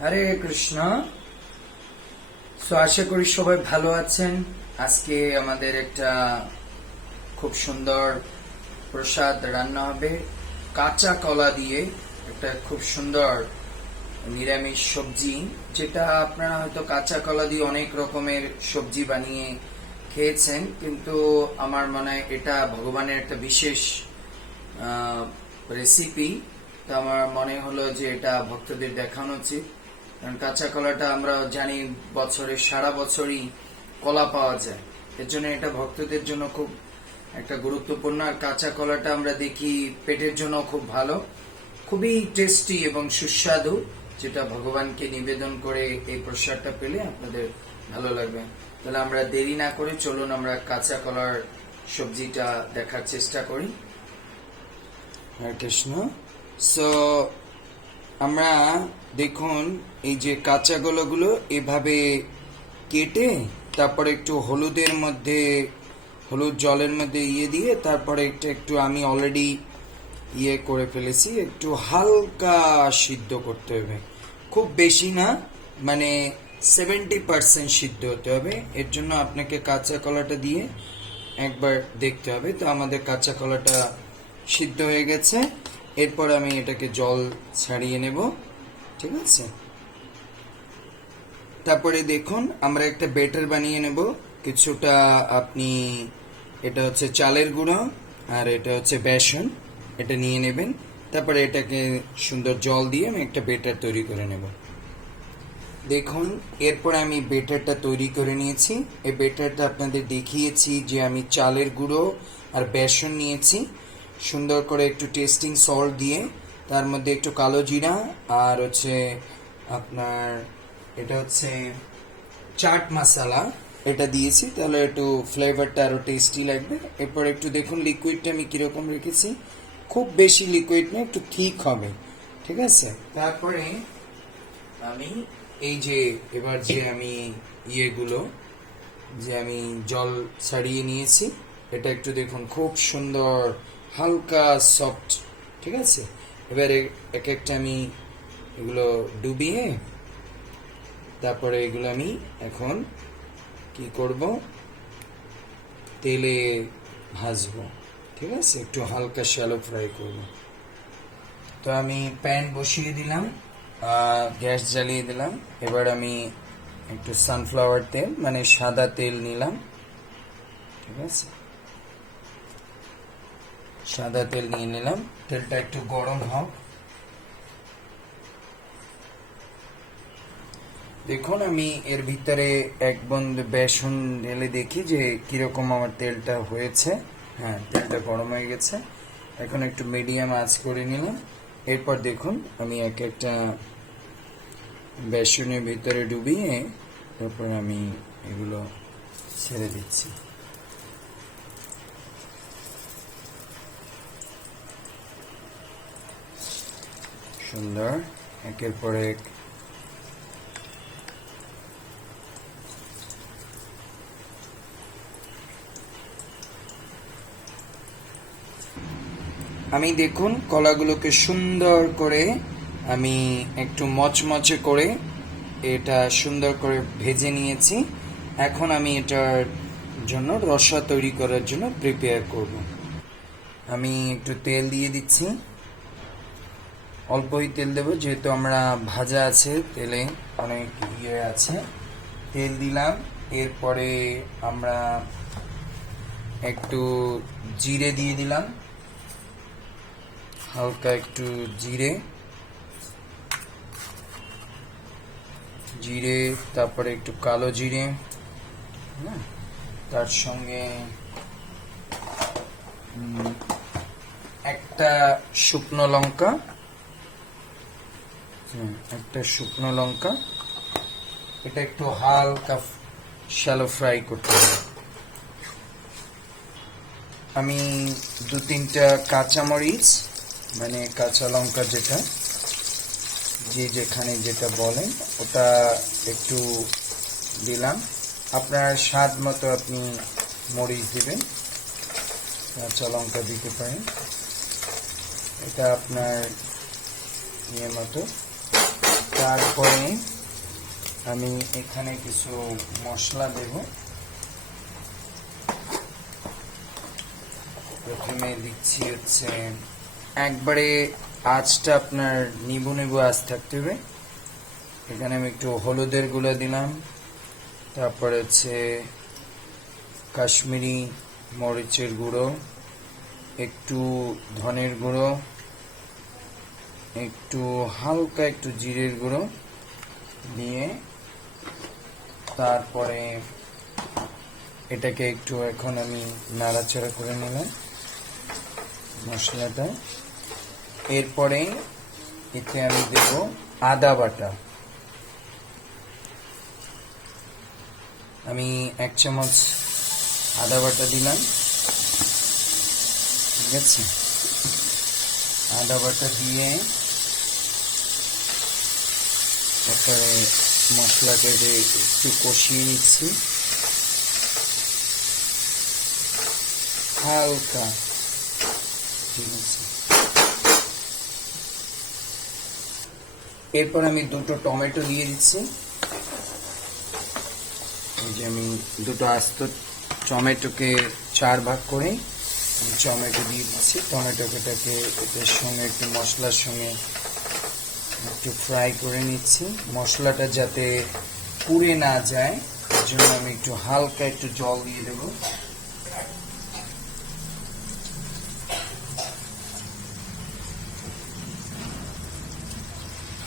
হরে Krishna. So আশা করি সবাই ভালো আছেন। আজকে আমাদের একটা খুব সুন্দর প্রসাদ রান্না হবে। কাঁচা কলা দিয়ে একটা খুব সুন্দর নিরামিষ সবজি, যেটা আপনারা হয়তো কাঁচা কলা দিয়ে অনেক রকমের সবজি বানিয়ে খেয়েছেন, কিন্তু আমার মনে হয় এটা ভগবানের একটা বিশেষ রেসিপি তো আমার মনে হলো যে এটা ভক্তদের দেখানো উচিত। কারণ কাঁচা কলাটা আমরা জানি বছরে, সারা বছরই কলা পাওয়া যায়। এর জন্য এটা ভক্তদের জন্য খুব একটা গুরুত্বপূর্ণ। আর কাঁচা কলাটা আমরা দেখি পেটের জন্য খুব ভালো। খুবই টেস্টি এবং সুস্বাদু, যেটা ভগবানকে নিবেদন করে এই প্রসাদটা পেলে আপনাদের ভালো লাগবে। তাহলে আমরা দেরি না করে চলুন আমরা কাঁচা কলার সবজিটা দেখার চেষ্টা করি। হরে কৃষ্ণ সো আমরা দেখুন, এই যে কাঁচা কলাগুলো এভাবে কেটে তারপরে একটু হলুদের মধ্যে, হলুদ জলের মধ্যে ইয়ে দিয়ে তারপরে একটা, একটু আমি অলরেডি ইয়ে করে ফেলেছি, একটু হালকা সিদ্ধ করতে হবে। খুব বেশি না মানে সেভেন্টি পার্সেন্ট সিদ্ধ হতে হবে। এর জন্য আপনাকে কাঁচা কলাটা দিয়ে একবার দেখতে হবে। তো আমাদের কাঁচা কলাটা সিদ্ধ হয়ে গেছে। এরপর আমি এটাকে জল ছাড়িয়ে নেব, ঠিক আছে? তারপরে দেখুন, আমরা একটা বেটার বানিয়ে নেব। কিছুটা আপনি, এটা হচ্ছে চালের গুঁড়ো আর এটা হচ্ছে বেসন, এটা নিয়ে নেবেন। তারপরে এটাকে সুন্দর জল দিয়ে আমি একটা বেটার তৈরি করে নেব। দেখুন, এরপর আমি বেটারটা তৈরি করে নিয়েছি। এই বেটারটা আপনাদের দেখিয়েছি যে আমি চালের গুঁড়ো আর বেসন নিয়েছি। সুন্দর করে একটু টেস্টিং সল্ট দিয়ে, তার মধ্যে একটু কালো জিরা আর হচ্ছে আপনার এটা হচ্ছে চাট মশলা। এটা দিয়েছি, তাহলে একটু ফ্লেভারটা আরও টেস্টি লাগবে। এরপর একটু দেখুন লিকুইডটা আমি কীরকম রেখেছি। খুব বেশি লিকুইড না, একটু ঠিক হবে, ঠিক আছে? তারপরে আমি এই যে, এবার যে আমি ইয়েগুলো, যে আমি জল ছাড়িয়ে নিয়েছি, এটা একটু দেখুন খুব সুন্দর হালকা সফট, ঠিক আছে? এবারে এক একটা আমি এগুলো ডুবিয়ে তারপরে এগুলো আমি এখন কি করব? তেলে ভাজবো, ঠিক আছে? একটু হালকা শ্যালো ফ্রাই করব। তো আমি প্যান বসিয়ে দিলাম গ্যাস জ্বালিয়ে দিলাম। এবার আমি একটু সানফ্লাওয়ার তেল মানে সাদা তেল নিলাম, ঠিক আছে? সাদা তেল নিয়ে নিলাম। তেলটা একটু গরম হোক। দেখুন, আমি এর ভিতরে এক বন্ধ বেসন ঢেলে দেখি যে কীরকম আমার তেলটা হয়েছে। হ্যাঁ তেলটা গরম হয়ে গেছে। এখন একটু মিডিয়াম আঁচ করে নিলাম। এরপর দেখুন, আমি এক একটা বেসনের ভিতরে ডুবিয়ে তারপর আমি এগুলো ছেড়ে দিচ্ছি। সুন্দর। একের পর এক। আমি দেখুন কলাগুলোকে সুন্দর করে আমি একটু মচমচে করে এটা সুন্দর করে ভেজে নিয়েছি। এখন আমি এটার জন্য রসা তৈরি করার জন্য প্রিপেয়ার করব। আমি একটু তেল দিয়ে দিচ্ছি। অল্পই তেল দেবো, যেহেতু আমরা ভাজা আছে, তেলে অনেক ইয়ে আছে। তেল দিলাম, এরপরে আমরা একটু জিরে দিয়ে দিলাম। হালকা একটু জিরে। জিরে, তারপরে একটু কালো জিরে হ্যাঁ? তার সঙ্গে একটা শুকনো লঙ্কা। একটা শুকনো লঙ্কা। এটা একটু হালকা শ্যালো ফ্রাই করতে হবে। আমি দু তিনটা কাঁচামরিচ মানে কাঁচা লঙ্কা যেটা, যে যেখানে যেটা বলেন, ওটা একটু দিলাম। আপনার স্বাদ মতো আপনি মরিচ দিবেন, কাঁচা লঙ্কা দিতে পারেন। এটা আপনার ইয়ে মতো। তারপরে আমি এখানে কিছু মশলা দেব। প্রথমে দিচ্ছি হচ্ছে, একবারে আঁচটা আপনার নিবু নিবু আঁচ থাকতে হবে। এখানে আমি একটু হলুদের গুঁড়ো দিলাম। তারপরে হচ্ছে কাশ্মীরি মরিচের গুঁড়ো, একটু ধনের গুঁড়ো একটু হালকা একটু জিরের গুঁড়ো দিয়ে তারপরে এটাকে একটু এখন আমি নাড়াচাড়া করে নিলাম মশলাটা। এরপরে এতে আমি দেব আদা বাটা। আমি এক চামচ আদা বাটা দিলাম। ঠিক আছে? আদা বাটা দিয়ে তারপরে মশলাকে একটু কষিয়ে নিচ্ছি। হালকা। ঠিক আছে। এরপর আমি দুটো টমেটো দিয়ে দিচ্ছি। যে আমি দুটো আস্ত টমেটোকে চার ভাগ করে টমেটো দিয়ে দিচ্ছি। টমেটোটাকে এটার সঙ্গে একটু মশলার সঙ্গে একটু ফ্রাই করে নিচ্ছি। মশলাটা যাতে পুড়ে না যায়, এর জন্য আমি একটু হালকা একটু জল দিয়ে দেব।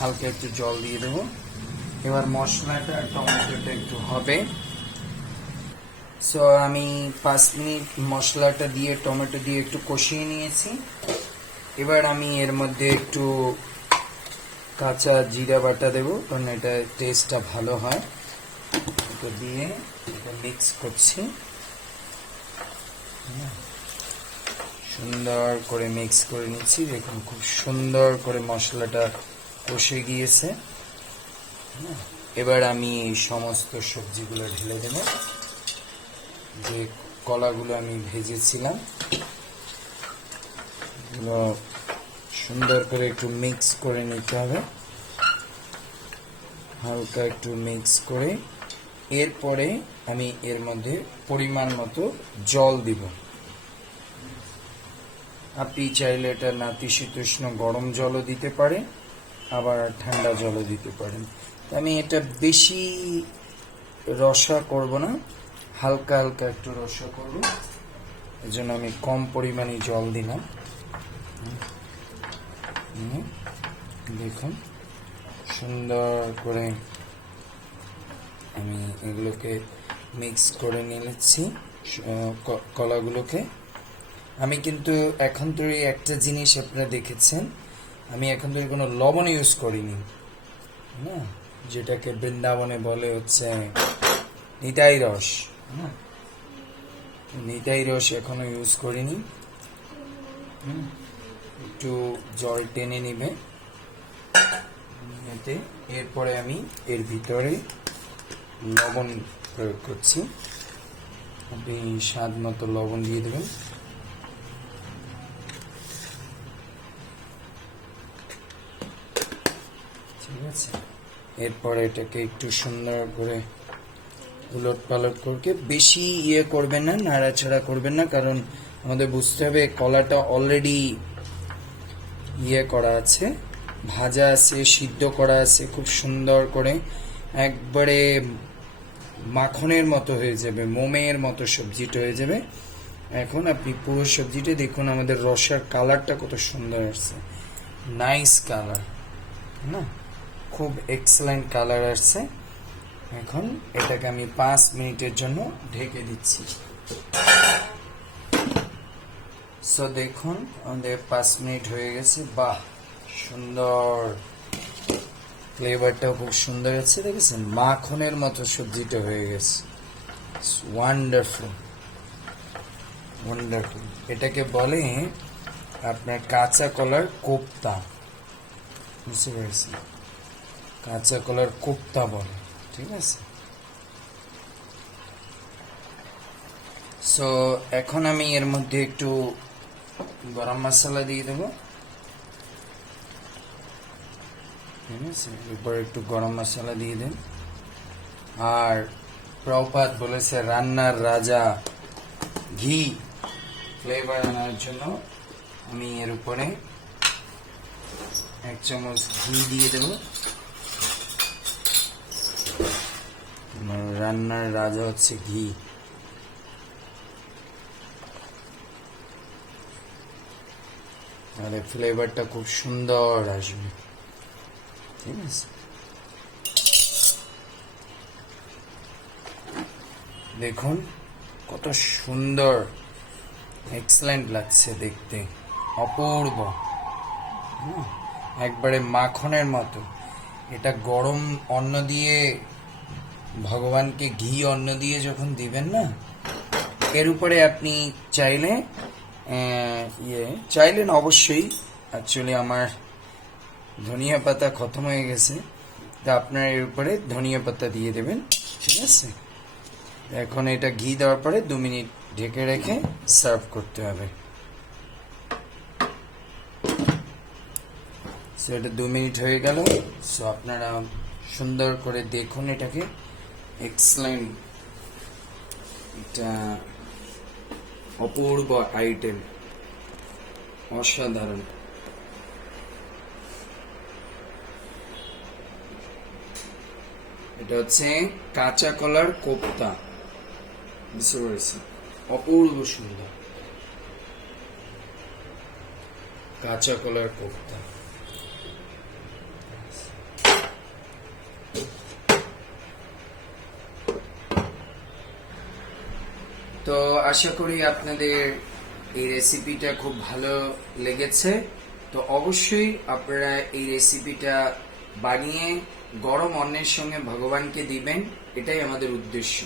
হালকা একটু জল দিয়ে দেব। এবার মশলাটা, টমেটোটা একটু হবে। সো আমি পাঁচ মিনিট মশলাটা দিয়ে, টমেটো দিয়ে একটু কষিয়ে নিয়েছি। এবার আমি এর মধ্যে একটু কাঁচা জিরা বাটা দেবো, কারণ এটা টেস্টটা ভালো হয়। এটা দিয়ে এটা মিক্স করছি। সুন্দর করে মিক্স করে নিচ্ছি। দেখুন, খুব সুন্দর করে মশলাটা কষে গিয়েছে। এবার আমি এই সমস্ত সবজিগুলো ঢেলে দেব। যে কলাগুলো আমি ভেজেছিলাম সুন্দর করে একটু মিক্স করে নিতে হবে। হালকা একটু মিক্স করে। এরপরে আমি এর মধ্যে পরিমাণ মতো জল দিব। আপনি চাইলে এটা নাতিশীতোষ্ণ গরম জলও দিতে পারেন আবার ঠান্ডা জলও দিতে পারেন। আমি এটা বেশি রসা করব না, হালকা হালকা একটু রসা করব। এজন্য আমি কম পরিমাণে জল দিলাম। হুম, দেখুন সুন্দর করে আমি এগুলোকে মিক্স করে নিয়েছি কলাগুলোকে। আমি কিন্তু এখন তো একটা জিনিস আপনারা দেখেছেন আমি এখন তো কোনো লবণ ইউজ করিনি না যেটাকে বৃন্দাবনে বলে হচ্ছে নিতাই রস হ্যাঁ নিতাই রস এখনও ইউজ করিনি হুম, একটু জল টেনে নেবে। এতে এরপরে আমি এর ভিতরে লবণ প্রয়োগ করছি। আপনি স্বাদ মতো লবণ দিয়ে দেবেন। ঠিক আছে। এরপর এটাকে একটু সুন্দর করে উলট পালট করকে বেশি ইয়ে করবেন না, নাড়াচাড়া করবেন না, কারণ আমাদের বুঝতে হবে কলাটা অলরেডি ইয়ে করা আছে, ভাজা আছে, সিদ্ধ করা আছে, খুব সুন্দর করে একবারে মাখনের মতো হয়ে যাবে, মোমের মতো সবজিটা হয়ে যাবে। এখন আপনি পুরো সবজিটা দেখুন, আমাদের রসার কালারটা কত সুন্দর আসছে। নাইস কালার না? খুব এক্সেলেন্ট কালার আসছে। এখন এটাকে আমি পাঁচ মিনিটের জন্য ঢেকে দিচ্ছি। সো দেখুন, আমাদের পাঁচ মিনিট হয়ে গেছে। বাহ, সুন্দর। ফ্লেভারটাও খুব সুন্দর আছে দেখেছেন? মাখনের মতো সবজিটা হয়ে গেছে। ওয়ান্ডারফুল ওয়ান্ডারফুল এটাকে বলে আপনার কাঁচা কলার কোপ্তা। বুঝতে পেরেছি কাঁচা কলার কোপ্তা বলে, ঠিক আছে? সো এখন আমি এর মধ্যে একটু গরম মশলা দিয়ে দেবো। ঠিক আছে, এরপর একটু গরম মশলা দিয়ে দেন। আর প্রপাত বলেছে, রান্নার রাজা ঘি ফ্লেভার আনার জন্য আমি এর উপরে এক চামচ ঘি দিয়ে দেব। রান্নার রাজা হচ্ছে ঘি। তাহলে ফ্লেভারটা খুব সুন্দর আসবে। ঠিক আছে? দেখুন, কত সুন্দর এক্সেলেন্ট লাগছে দেখতে। অপূর্ব। একবারে মাখনের মতো। এটা গরম অন্ন দিয়ে, ভগবানকে ঘি অন্ন দিয়ে যখন দিবেন না, এর উপরে আপনি চাইলে ইয়ে চাইলেন অবশ্যই অ্যাকচুয়ালি আমার ধনিয়া পাতা খতম হয়ে গেছে, তা আপনার এর উপরে ধনিয়া পাতা দিয়ে দেবেন, ঠিক আছে? এখন এটা ঘি দেওয়ার পরে দু মিনিট ঢেকে রেখে সার্ভ করতে হবে। সো এটা দু মিনিট হয়ে গেল। সো আপনারা সুন্দর করে দেখুন এটাকে। এক্সেলেন্ট এটা অপূর্ব আইটেম। অসাধারণ। এটা হচ্ছে কাঁচা কলার কোপ্তা। বুঝতে পেরেছি। অপূর্ব সুন্দর। কাঁচা কলার কোপ্তা তো আশা করি আপনাদের এই রেসিপিটা খুব ভালো লেগেছে। তো অবশ্যই আপনারা এই রেসিপিটা বানিয়ে গরম অন্নের সঙ্গে ভগবানকে দিবেন, এটাই আমাদের উদ্দেশ্য।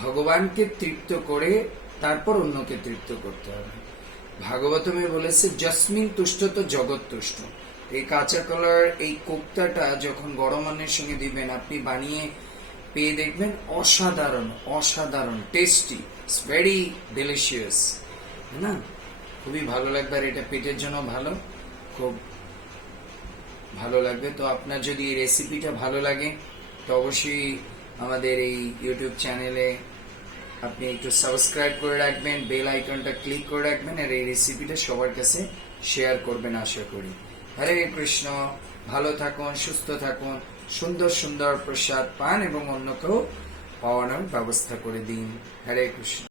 ভগবানকে তৃপ্ত করে তারপর অন্যকে তৃপ্ত করতে হবে। ভাগবতমে বলেছে, জসমিন তুষ্ট তো জগৎ তুষ্ট। এই কাঁচা কলার এই কোপ্তাটা যখন গরম অন্নের সঙ্গে দিবেন, আপনি বানিয়ে পেয়ে দেখবেন অসাধারণ অসাধারণ টেস্টি ইটস ভেরি ডেলিশিয়াস না খুবই ভালো লাগবে আর এটা পেটের জন্য ভালো। খুব ভালো লাগবে। তো আপনার যদি এই রেসিপিটা ভালো লাগে, তো অবশ্যই আমাদের এই ইউটিউব চ্যানেলে আপনি একটু সাবস্ক্রাইব করে রাখবেন বেল আইকনটা ক্লিক করে রাখবেন আর এই রেসিপিটা সবার কাছে শেয়ার করবেন আশা করি। হরে কৃষ্ণ। ভালো থাকুন, সুস্থ থাকুন। সুন্দর সুন্দর প্রসাদ পান এবং অন্যকেও পাওয়ানোর ব্যবস্থা করে দিন। হরে কৃষ্ণ।